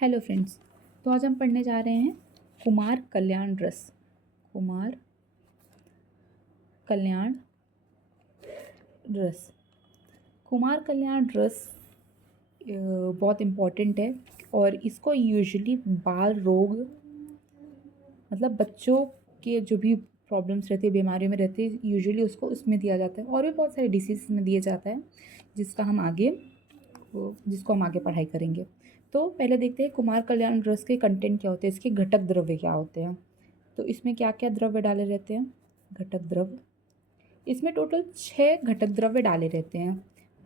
Hello friends. तो आज हम पढ़ने जा रहे हैं कुमार कल्याण रस। कुमार कल्याण रस। कुमार कल्याण रस बहुत इम्पॉर्टेंट है और इसको यूजुअली बाल रोग मतलब बच्चों के जो भी प्रॉब्लम्स रहती है, बीमारियों में रहती है, यूजुअली उसको उसमें दिया जाता है और भी बहुत सारे डिसीज में दिया जाता है जिसको हम आगे पढ़ाई करेंगे। तो पहले देखते हैं कुमार कल्याण रस के कंटेंट क्या होते हैं, इसके घटक द्रव्य क्या होते हैं। तो इसमें क्या क्या द्रव्य डाले रहते हैं, घटक द्रव्य। इसमें टोटल 6 घटक द्रव्य डाले रहते हैं।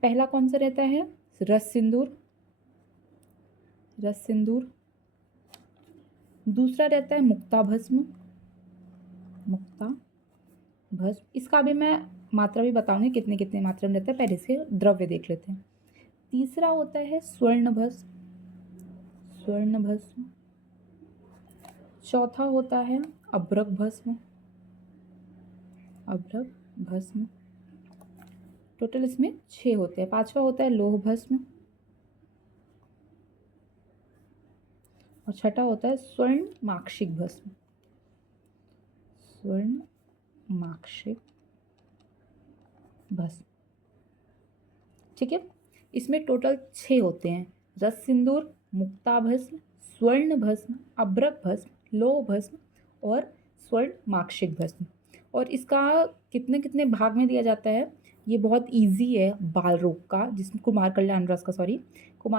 पहला कौन सा रहता है, रस सिंदूर। दूसरा रहता है मुक्ता भस्म। इसका भी मैं मात्रा भी बताऊंगी कितने कितने मात्रा में रहता है, पहले इसके द्रव्य देख लेते हैं। तीसरा होता है स्वर्ण भस्म। चौथा होता है अभ्रक भस्म। टोटल इसमें 6 होते हैं। पांचवा होता है लौह भस्म और छठा होता है स्वर्ण माक्षिक भस्म। ठीक है, इसमें टोटल 6 होते हैं। रस सिंदूर, मुक्ता भस्म, स्वर्ण भस्म, अभ्रक भस्म, लौह भस्म और स्वर्ण माक्षिक भस्म। और इसका कितने कितने भाग में दिया जाता है, ये बहुत इजी है बाल रोग का, जिसमें कुमार कल्याण रस का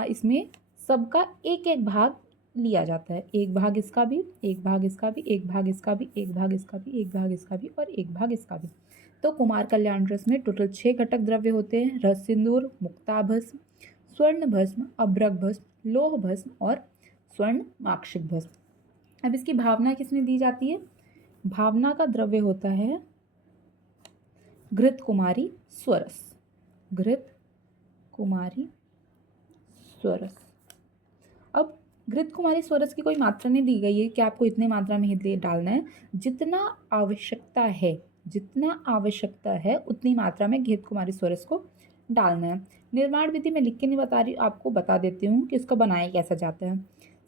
इसमें सबका एक एक भाग लिया जाता है। एक भाग इसका भी, एक भाग इसका भी, एक भाग इसका भी, एक भाग इसका भी, एक भाग इसका भी और एक भाग इसका भी। तो कुमार कल्याण रस में टोटल 6 घटक द्रव्य होते हैं। रस सिंदूर, मुक्ता भस्म, स्वर्ण भस्म, अभ्रक भस्म, लौह भस्म और स्वर्ण माक्षिक भस्म। अब इसकी भावना किसमें दी जाती है, भावना का द्रव्य होता है घृत कुमारी स्वरस। अब घृत कुमारी स्वरस की कोई मात्रा नहीं दी गई है कि आपको इतने मात्रा में ही डालना है। जितना आवश्यकता है उतनी मात्रा में घृत कुमारी स्वरस को डालना है। निर्माण विधि में लिख के नहीं बता रही, आपको बता देती हूँ कि इसको बनाया कैसा जाता है।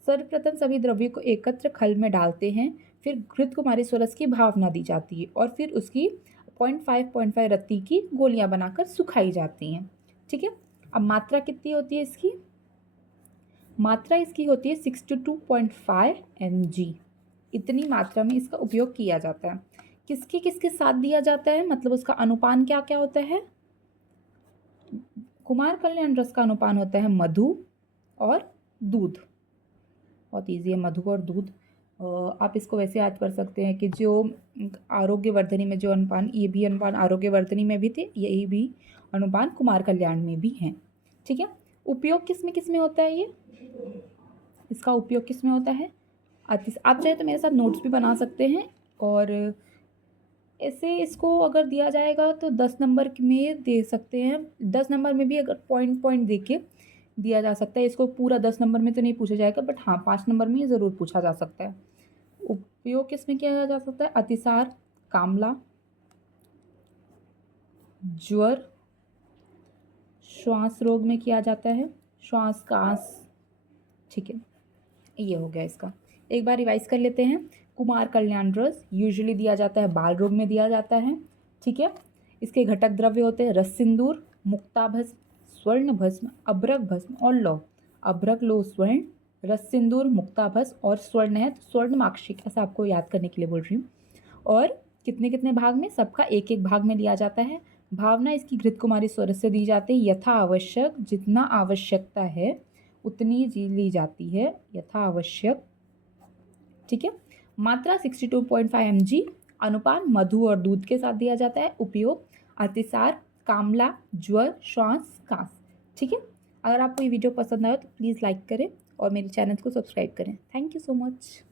सर्वप्रथम सभी द्रव्यों को एकत्र खल में डालते हैं, फिर घृत कुमारी स्वरस की भावना दी जाती है और फिर उसकी 0.5 रत्ती की गोलियां बनाकर सुखाई जाती हैं। ठीक है, अब मात्रा कितनी होती है इसकी, मात्रा इसकी होती है 62.5 mg। इतनी मात्रा में इसका उपयोग किया जाता है। किसके किसके साथ दिया जाता है, मतलब उसका अनुपान क्या क्या होता है। कुमार कल्याण रस का अनुपान होता है मधु और दूध। बहुत ईजी है, मधु और दूध। आप इसको वैसे याद कर सकते हैं कि जो आरोग्यवर्धनी में जो अनुपान, ये भी अनुपान आरोग्यवर्धनी में भी थे, यही भी अनुपान कुमार कल्याण में भी हैं। ठीक है, उपयोग किस में होता है, ये इसका उपयोग किस में होता है। आप चाहे तो मेरे साथ नोट्स भी बना सकते हैं और ऐसे इसको अगर दिया जाएगा तो 10 नंबर में दे सकते हैं। 10 नंबर में भी अगर पॉइंट दे के दिया जा सकता है। इसको पूरा 10 नंबर में तो नहीं पूछा जाएगा, बट हाँ 5 नंबर में ये ज़रूर पूछा जा सकता है। उपयोग किस में किया जा सकता है, अतिसार, कामला, ज्वर, श्वास रोग में किया जाता है, श्वास कास। ठीक है, ये हो गया इसका। एक बार रिवाइज कर लेते हैं। कुमार कल्याण रस यूजुअली दिया जाता है बाल रोग में दिया जाता है। ठीक है, इसके घटक द्रव्य होते हैं रस सिंदूर, मुक्ता भस्म, स्वर्ण भस्म, अभ्रक भस्म और लौह। अभ्रक, लौह, स्वर्ण, रस सिंदूर, मुक्ता भस्म और स्वर्ण है तो स्वर्ण माक्षिक, ऐसा आपको याद करने के लिए बोल रही हूँ। और कितने कितने भाग में, सबका एक एक भाग में लिया जाता है। भावना इसकी घृत कुमारी स्वरस से दी जाती है। यथा आवश्यक, जितना आवश्यकता है उतनी ली जाती है, यथा आवश्यक। ठीक है, मात्रा 62.5 mg। अनुपान मधु और दूध के साथ दिया जाता है। उपयोग अतिसार, कामला, ज्वर, श्वास, कास। ठीक है, अगर आपको ये वीडियो पसंद आए तो प्लीज़ लाइक करें और मेरे चैनल को सब्सक्राइब करें। Thank you so much.